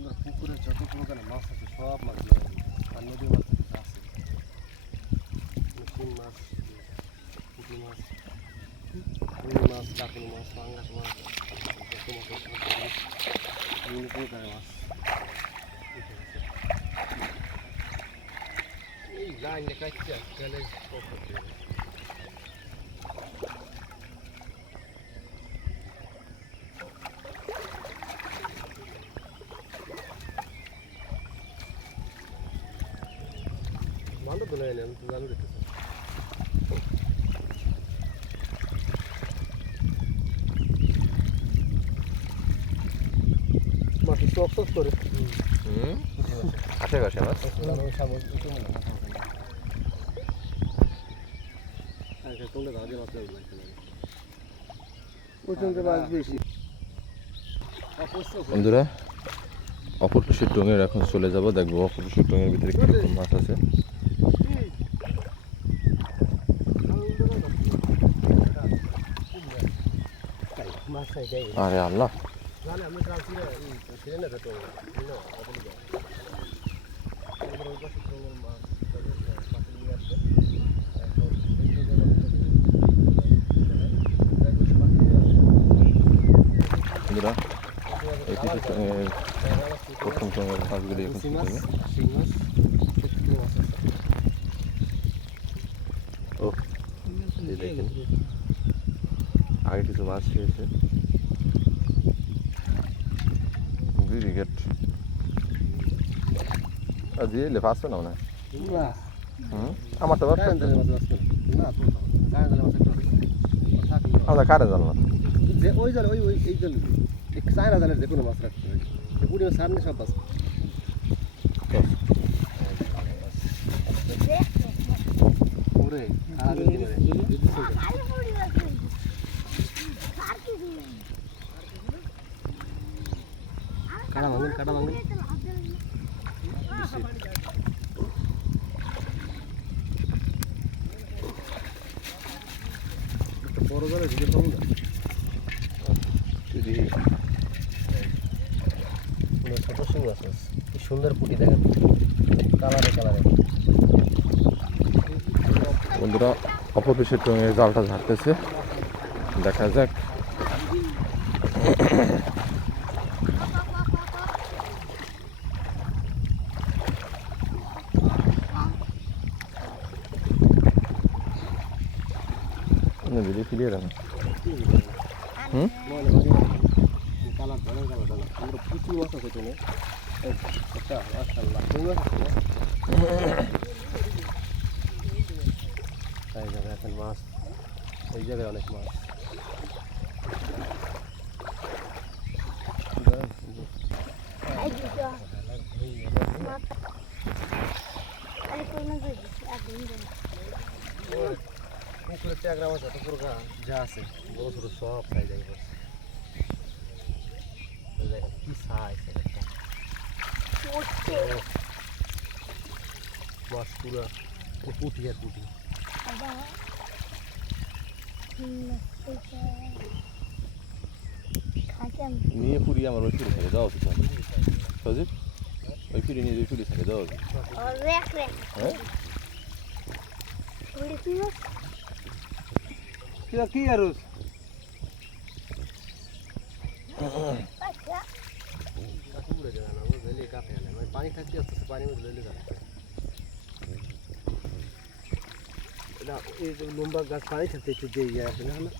সুন্দর পুকুরে যত প্রকারের মাছ আছে সব মাছ নেওয়া হবে। আর নদীর মাছ তো কিছু আছে শিং মাছ পুঁটি মাছ রুই মাছ কাকুনি মাছ পাঙ্গাস মাছ যত মাছ আছে সব মাছ, বিভিন্ন প্রকারের মাছ উঠে গেছে। এই লাইন কাটছে তাহলে ভালো তো নয় আমি তো জানি দেখতেছি মাছ চক চক করে। হুম? আশেপাশে মাছ বন্ধুরা অপরপুষের টঙের এখন চলে যাব। দেখব অপরপুষের টঙের ভিতরে কীরকম মাছ আছে। আরে আল্লাহ বন্ধুরা এই কিছু টঙের প্রথম টঙের মাছগুলি এখন পুঁটি মাছ শুরু শিং মাছ শুটকি মাছ আছে ও এই দেখেন আগে কিছু মাছ খেয়েছে। আর দিয়ে এলে না মনে হয়? আমার তো মাছ মাছ আমরা কারে জানো না যে ওই জালে ওই ওই এই জালে। চায়না জালের যে কোনো মাছ রাখতে হয়। পুরি সামনে সব মাছ ওরে আর দিন রে কাটা ভাঙেন কাটা ভাঙেন বড় জালে ভিডিও ছোট শিং আছে কি সুন্দর পুটি দেখেন কালারে কালারে বন্ধুরা অপরপিসের টঙের জালটা ঝাড়তেছে। দেখা যাক। ভিডিও ক্লিয়ার না। হুম? এই জায়গায় এখন মাছ এই জায়গায় অনেক মাছ। ট্যাংরা মাছ এত পুরো যা আছে। বড় ছোট সব খাই বস। কি সাইজ মাছ পুরা পুটি আর পুটি নিয়ে পুরি আমার ওই পুরি দেওয়া উচিত সজিব ওই পুরি নিয়ে ওই পুরি ছেড়ে দেওয়া হ্যাঁ? কি কি আর পুরে যাবে না ভেলে কাপে পানি থাকতে আসতেছে পানি মধ্যে যাবে এটা এই যে লম্বা গাছ পানি থাকতে একটু দিয়ে ইয়ে আছে না না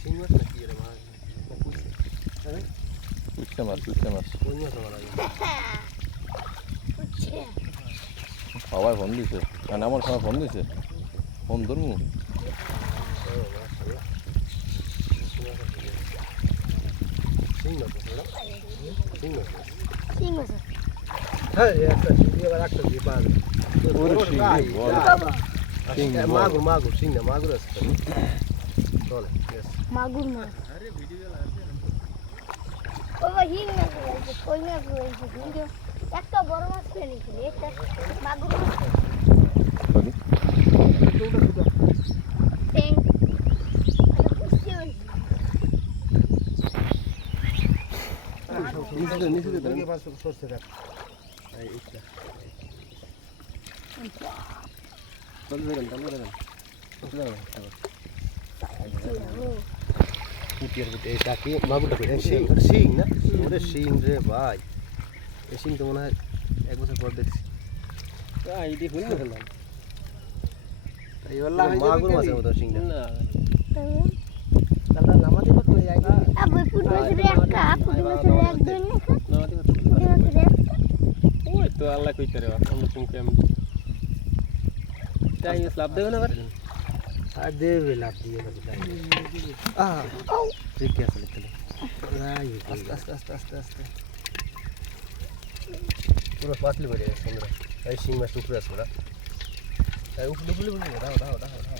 শিং মাছ না কি মাছ হ্যাঁ উচ্চা মাছ উচ্চা মাছ। কোন মাছ আমার লাগে সবাই ফোন দিছে। মানে আমার সময় ফোন দিছে। ফোন ধরবো হ্যাঁ। মাগুর মাগুর শিং না মাগুর আছে. মাগুর মাছ হিং কই মাছ রয়েছে একটা বড় মাছ পেয়ে একটা মাগুর মাছ শিং, ওটা না? ওরে শিং রে ভাই। এই শিং তো মনে হয় এক বছর পর দেখছি। মাগুর মাছের মতো শিংটা। তো আল্লাহ কইতে রে আমরা তুমি কেমন টাইম লাভ দেবে না আর দেবে লাভ দিয়ে আহ ঠিক আছে আস্তে আস্তে আস্তে আস্তে আস্তে পুরো পাতলি বেড়ে গেছে আমরা এই শিং মাছ উপরে আছে ওরা উপরে উপরে উপরে দাও দাও দাও দাও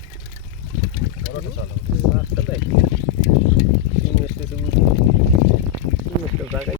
বড়টা চলো মাছটা দেখ শিং মাছটা শিং জায়গায়